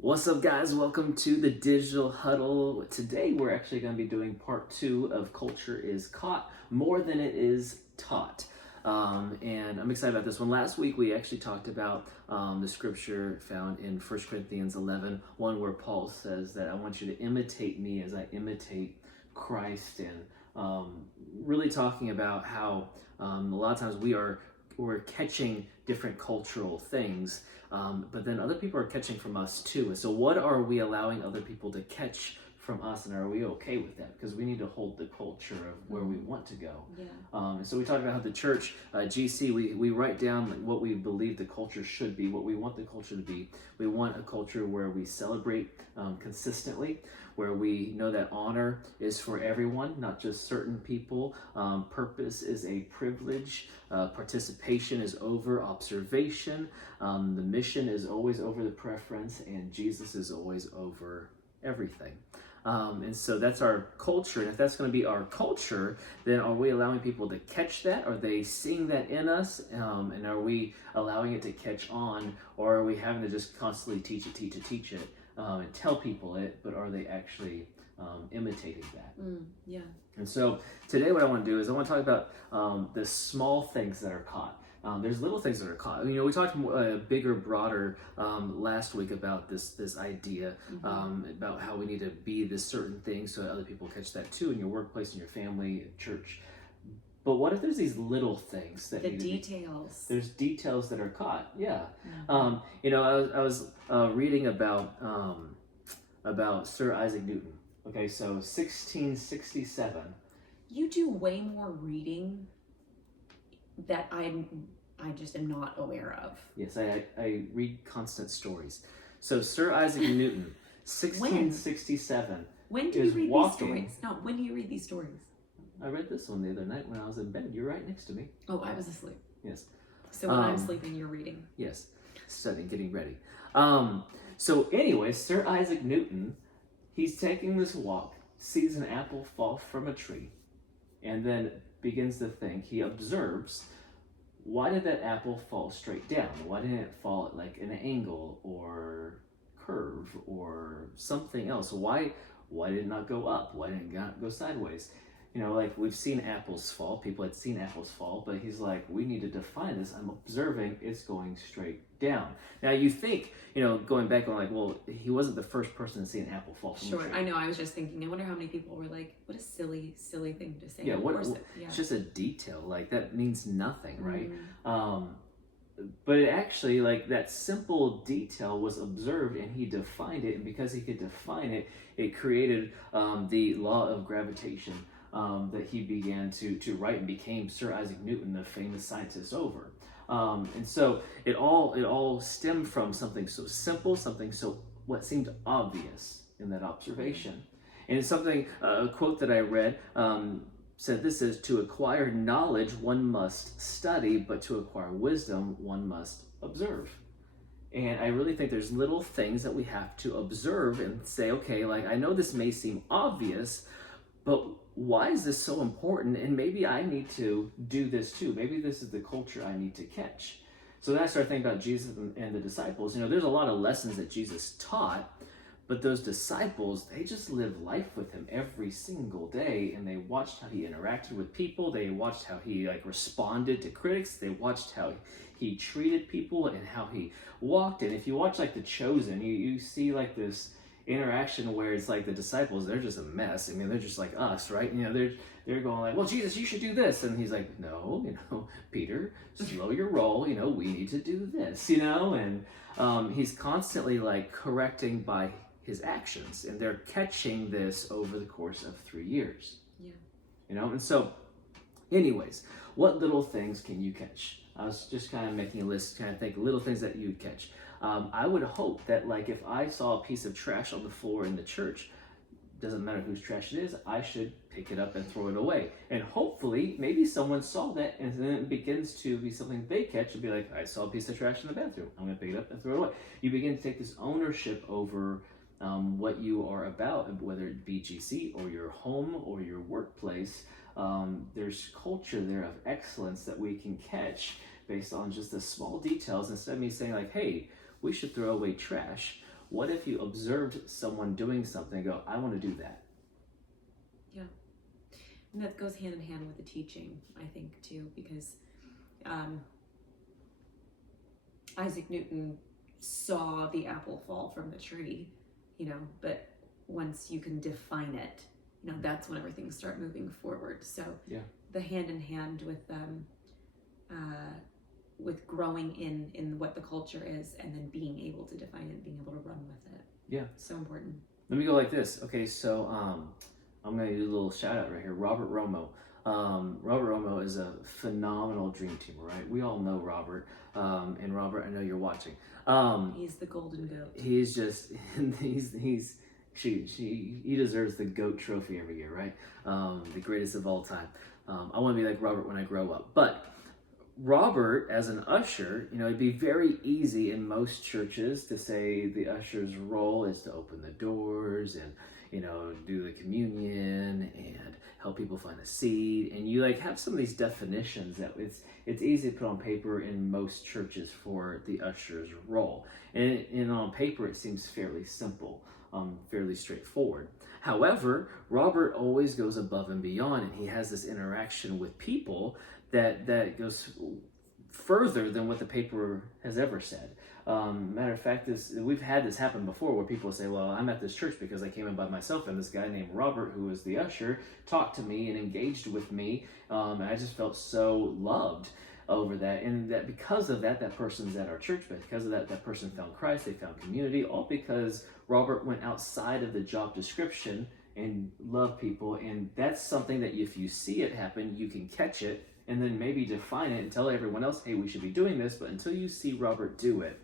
What's up, guys? Welcome to the Digital Huddle. Today, we're actually going to be doing part 2 of Culture is Caught More Than It Is Taught. And I'm excited about this one. Last week, we actually talked about the scripture found in 1 Corinthians 11, one where Paul says that I want you to imitate me as I imitate Christ, and really talking about how a lot of times we're catching different cultural things, but then other people are catching from us too. And so what are we allowing other people to catch from us, and are we okay with that? Because we need to hold the culture of where we want to go. Yeah. And so we talked about how the church, GC, we write down like what we believe the culture should be, what we want the culture to be. We want a culture where we celebrate consistently, where we know that honor is for everyone, not just certain people. Purpose is a privilege. Participation is over observation. The mission is always over the preference, and Jesus is always over everything. And so that's our culture. And if that's going to be our culture, then are we allowing people to catch that? Are they seeing that in us? And are we allowing it to catch on? Or are we having to just constantly teach it, and tell people it, but are they actually imitating that? Yeah. And so today what I want to do is I want to talk about the small things that are caught. There's little things that are caught. You know, we talked bigger, broader last week about this idea about how we need to be this certain thing so that other people catch that too in your workplace, in your family, in church. But what if there's these little things that details? There's details that are caught. Yeah. Mm-hmm. You know, I was reading about Sir Isaac Newton. Okay, so 1667. You do way more reading that I just am not aware of. Yes, I read constant stories. So Sir Isaac Newton, 1667. When do you read these stories? No, when do you read these stories? I read this one the other night when I was in bed. You're right next to me. Oh, I was asleep. Yes. So when I'm sleeping, you're reading. Yes, studying, getting ready. So anyway, Sir Isaac Newton, he's taking this walk, sees an apple fall from a tree, and then begins to think. He observes, why did that apple fall straight down? Why didn't it fall at like an angle or curve or something else? Why did it not go up? Why didn't it not go sideways? You know, like we've seen apples fall. People had seen apples fall, but he's like, we need to define this. I'm observing it's going straight down. Now you think, you know, going back on like, well, he wasn't the first person to see an apple fall from a tree. I know. I was just thinking, I wonder how many people were like, what a silly thing to say. Yeah, it's just a detail. Like that means nothing, right? But it actually, like that simple detail was observed and he defined it. And because he could define it, it created the law of gravitation that he began to write and became Sir Isaac Newton, the famous scientist over. And so it all stemmed from something so simple, something so what seemed obvious in that observation. And it's something, a quote that I read said this is, to acquire knowledge one must study, but to acquire wisdom one must observe. And I really think there's little things that we have to observe and say, okay, like I know this may seem obvious, but why is this so important? And maybe I need to do this too. Maybe this is the culture I need to catch. So then I started thinking about Jesus and the disciples. You know, there's a lot of lessons that Jesus taught, but those disciples, they just lived life with him every single day, and they watched how he interacted with people. They watched how he like responded to critics. They watched how he treated people and how he walked. And if you watch like The Chosen, you see like this interaction where it's like the disciples, they're just a mess. I mean, they're just like us, right? You know, they're going like, well, Jesus, you should do this. And he's like, no, you know, Peter, slow your roll. You know, we need to do this, you know? And he's constantly like correcting by his actions, and they're catching this over the course of 3 years. Yeah. You know, and so anyways, what little things can you catch? I was just kind of making a list, kind of think little things that you'd catch. I would hope that like if I saw a piece of trash on the floor in the church, doesn't matter whose trash it is, I should pick it up and throw it away. And hopefully, maybe someone saw that, and then it begins to be something they catch and be like, I saw a piece of trash in the bathroom. I'm going to pick it up and throw it away. You begin to take this ownership over what you are about, whether it be GC or your home or your workplace. There's culture there of excellence that we can catch based on just the small details. Instead of me saying like, hey, we should throw away trash, What if you observed someone doing something and go, I want to do that? Yeah. And that goes hand in hand with the teaching, I think, too, because Isaac Newton saw the apple fall from the tree, but once you can define it, that's when everything start moving forward. So yeah, the hand in hand with growing in what the culture is, and then being able to define it and being able to run with it. Yeah. So important. Let me go like this. Okay, so I'm going to do a little shout out right here. Robert Romo. Robert Romo is a phenomenal dream teamer, right? We all know Robert. And Robert, I know you're watching. He's the golden goat. He's just, he deserves the GOAT trophy every year, right? The greatest of all time. I want to be like Robert when I grow up. But Robert, as an usher, it'd be very easy in most churches to say the usher's role is to open the doors and, do the communion and help people find a seat. And you have some of these definitions that it's easy to put on paper in most churches for the usher's role. And on paper, it seems fairly simple, fairly straightforward. However, Robert always goes above and beyond, and he has this interaction with people that goes further than what the paper has ever said. Matter of fact, we've had this happen before where people say, well, I'm at this church because I came in by myself, and this guy named Robert, who was the usher, talked to me and engaged with me, and I just felt so loved over that. And that because of that person's at our church, but because of that person found Christ, they found community, all because Robert went outside of the job description and loved people. And that's something that if you see it happen, you can catch it and then maybe define it and tell everyone else, hey, we should be doing this. But until you see Robert do it,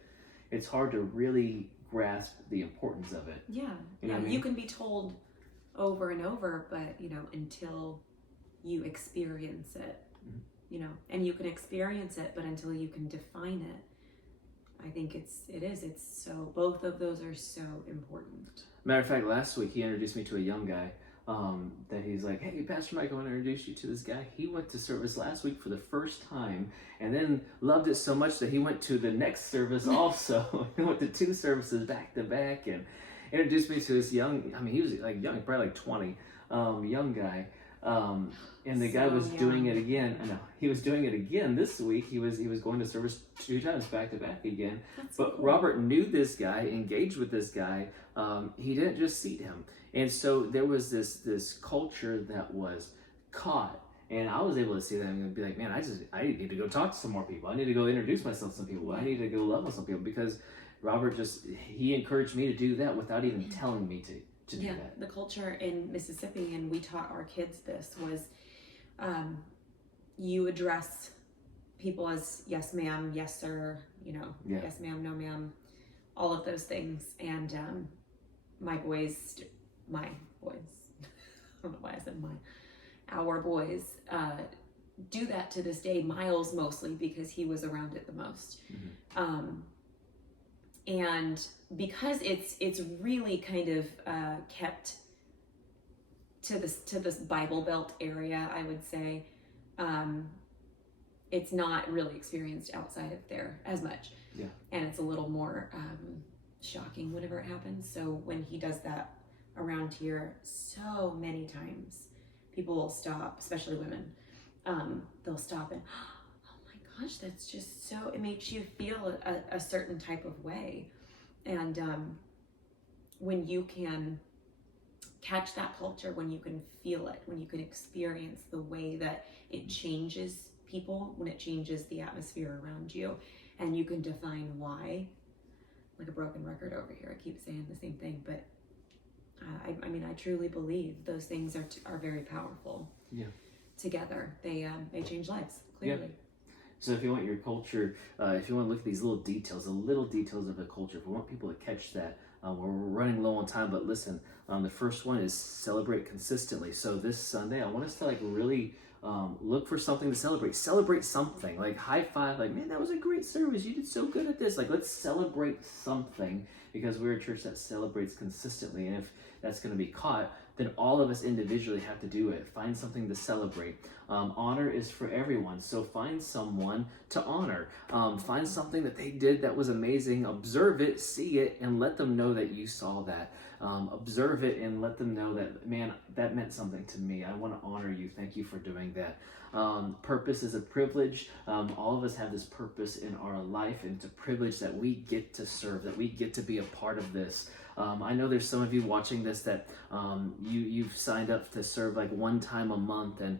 it's hard to really grasp the importance of it. Yeah. You know what I mean? You can be told over and over, but until you experience it, and you can experience it, but until you can define it, I think it's so, both of those are so important. Matter of fact, last week he introduced me to a young guy that he's like, hey, Pastor Mike, I want to introduce you to this guy. He went to service last week for the first time and then loved it so much that he went to the next service also. He went to 2 services back to back and introduced me to this young, he was young, probably 20, young guy. And the guy was doing it again. I know he was doing it again this week. He was going to service 2 times back to back again. That's but cool. Robert knew this guy, engaged with this guy. He didn't just seat him, and so there was this culture that was caught. And I was able to see that and be like, man, I need to go talk to some more people. I need to go introduce myself to some people. I need to go love on some people, because Robert he encouraged me to do that without even telling me to do that. The culture in Mississippi, and we taught our kids this, was you address people as yes ma'am, yes sir, yes ma'am, no ma'am, all of those things. And my boys, I don't know why I said our boys do that to this day. Miles mostly, because he was around it the most. Mm-hmm. And because it's really kind of kept to this Bible Belt area, I would say, it's not really experienced outside of there as much. Yeah. And it's a little more shocking whenever it happens. So when he does that around here, so many times people will stop, especially women. They'll stop and, oh my gosh, that's just so, it makes you feel a certain type of way. And when you can catch that culture, when you can feel it, when you can experience the way that it changes people, when it changes the atmosphere around you, and you can define why, like a broken record over here, I keep saying the same thing, but I truly believe those things are very powerful. Yeah. Together, they change lives, clearly. Yeah. So if you want your culture, if you want to look at these little details, the little details of a culture, if we want people to catch that, we're running low on time, but listen, the first one is celebrate consistently. So this Sunday, I want us to really look for something to celebrate. Celebrate something, high five, man, that was a great service. You did so good at this. Let's celebrate something because we're a church that celebrates consistently. And if that's going to be caught, then all of us individually have to do it. Find something to celebrate. Honor is for everyone, so find someone to honor. Find something that they did that was amazing. Observe it, see it, and let them know that you saw that. Observe it and let them know that, man, that meant something to me. I want to honor you. Thank you for doing that. Purpose is a privilege. All of us have this purpose in our life, and it's a privilege that we get to serve, that we get to be a part of this. I know there's some of you watching this that you've signed up to serve like one time a month, and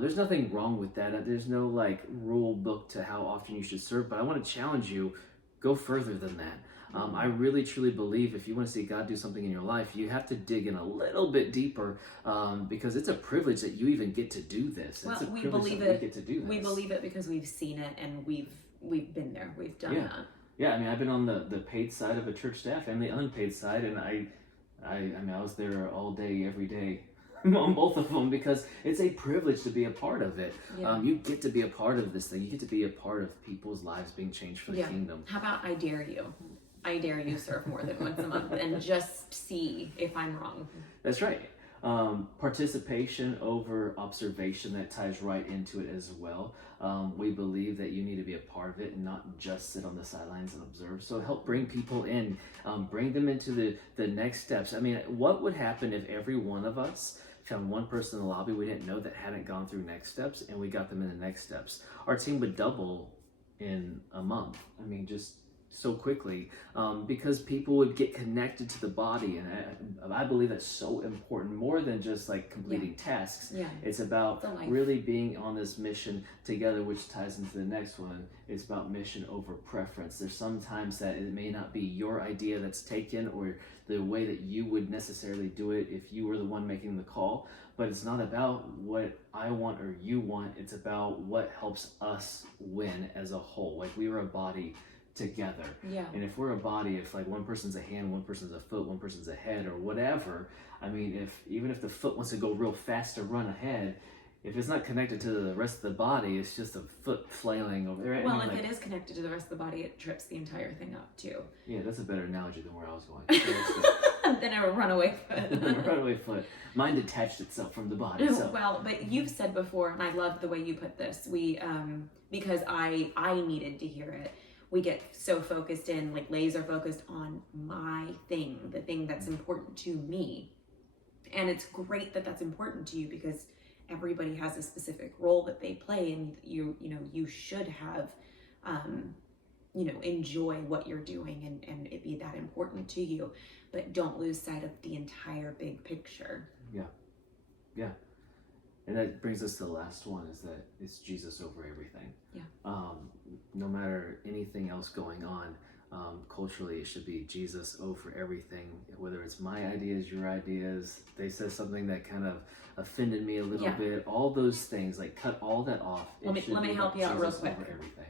there's nothing wrong with that. There's no like rule book to how often you should serve, but I want to challenge you, go further than that. I really truly believe if you want to see God do something in your life, you have to dig in a little bit deeper, because it's a privilege that you even get to do this. Well, it's a we privilege believe that it. we get to do this. We believe it because we've seen it and we've been there. We've done that. Yeah, I mean, I've been on the paid side of a church staff and the unpaid side, and I mean, I was there all day, every day, on both of them, because it's a privilege to be a part of it. Yeah. You get to be a part of this thing. You get to be a part of people's lives being changed for the kingdom. How about I dare you? I dare you serve more than once a month and just see if I'm wrong. That's right. Participation over observation, that ties right into it as well. We believe that you need to be a part of it and not just sit on the sidelines and observe. So help bring people in, bring them into the next steps. I mean, what would happen if every one of us found one person in the lobby we didn't know that hadn't gone through next steps, and we got them in the next steps? Our team would double in a month. I mean, just so quickly, because people would get connected to the body, and I believe that's so important, more than just like completing tasks. It's about really being on this mission together, which ties into the next one. It's about mission over preference. There's sometimes that it may not be your idea that's taken or the way that you would necessarily do it if you were the one making the call, but it's not about what I want or you want. It's about what helps us win as a whole. Like, we are a body together. And if we're a body, if like one person's a hand, one person's a foot, one person's a head, or whatever, I mean, even if the foot wants to go real fast to run ahead, if it's not connected to the rest of the body, it's just a foot flailing over there. Well, if it is connected to the rest of the body, it trips the entire thing up too. Yeah, that's a better analogy than where I was going. Then a runaway foot. A runaway foot. Mine detached itself from the body. So. Well, but you've said before, and I love the way you put this. We, because I needed to hear it. We get so focused in, like laser focused on my thing, the thing that's important to me. And it's great that that's important to you, because everybody has a specific role that they play, and you should have, enjoy what you're doing and it be that important to you, but don't lose sight of the entire big picture. Yeah. And that brings us to the last one, is that it's Jesus over everything. No matter anything else going on, culturally, it should be Jesus over everything. Whether it's my ideas, your ideas, they said something that kind of offended me a little bit. All those things, like, cut all that off. Let me help you out real quick. Over everything.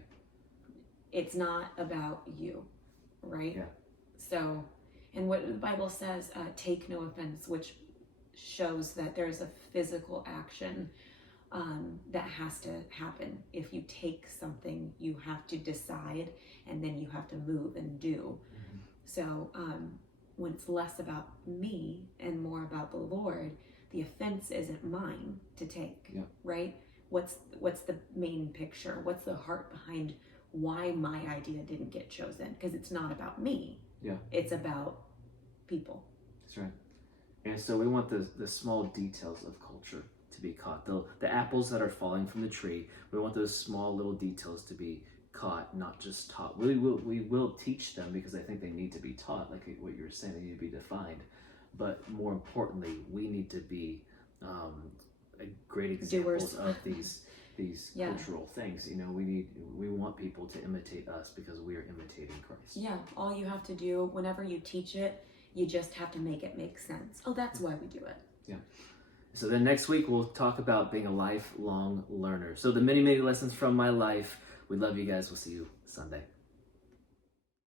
It's not about you, right? So, and what the Bible says, take no offense, which shows that there's a physical action that has to happen. If you take something, you have to decide, and then you have to move and do. So when it's less about me and more about the Lord, the offense isn't mine to take, right? What's the main picture? What's the heart behind why my idea didn't get chosen? Because it's not about me. It's about people. That's right. And so we want the small details of culture to be caught. The apples that are falling from the tree, we want those small little details to be caught, not just taught. We will teach them, because I think they need to be taught, like what you were saying, they need to be defined. But more importantly, we need to be great examples of these cultural things. We want people to imitate us because we are imitating Christ. All you have to do whenever you teach it, you just have to make it make sense. Oh, that's why we do it. So then next week we'll talk about being a lifelong learner. So the many, many lessons from my life. We love you guys. We'll see you Sunday.